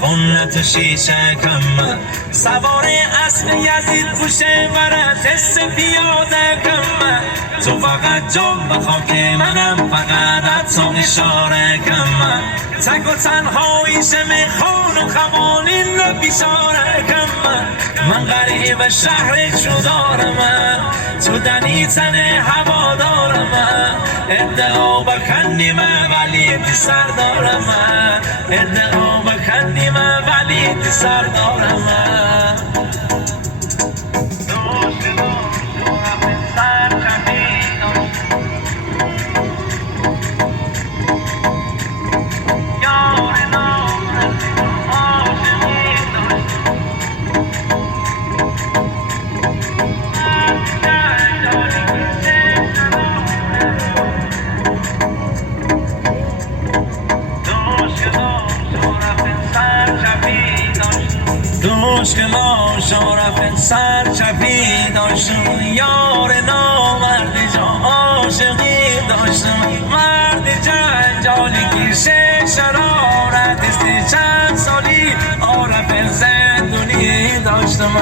خون تو شیشه کم سوار اسب یزید پوشه ورد پیاده کم تو فقط جام به خاک منم فقط تو اشاره کم تک و تنهاییشه میخون و خوانین رو بیشاره کم من غریب شهر چودارم تو دنی تن هوا دارم ادعا بکندیم ولی تی سر دارم ادعا بکندیم ولی تی سر دارم مشکلات شرف سر چپی داشتم یار نامردی جا عاشقی داشتم مرد جنجالی کیشه شرارت استی چند سالی عارف زندونی داشتم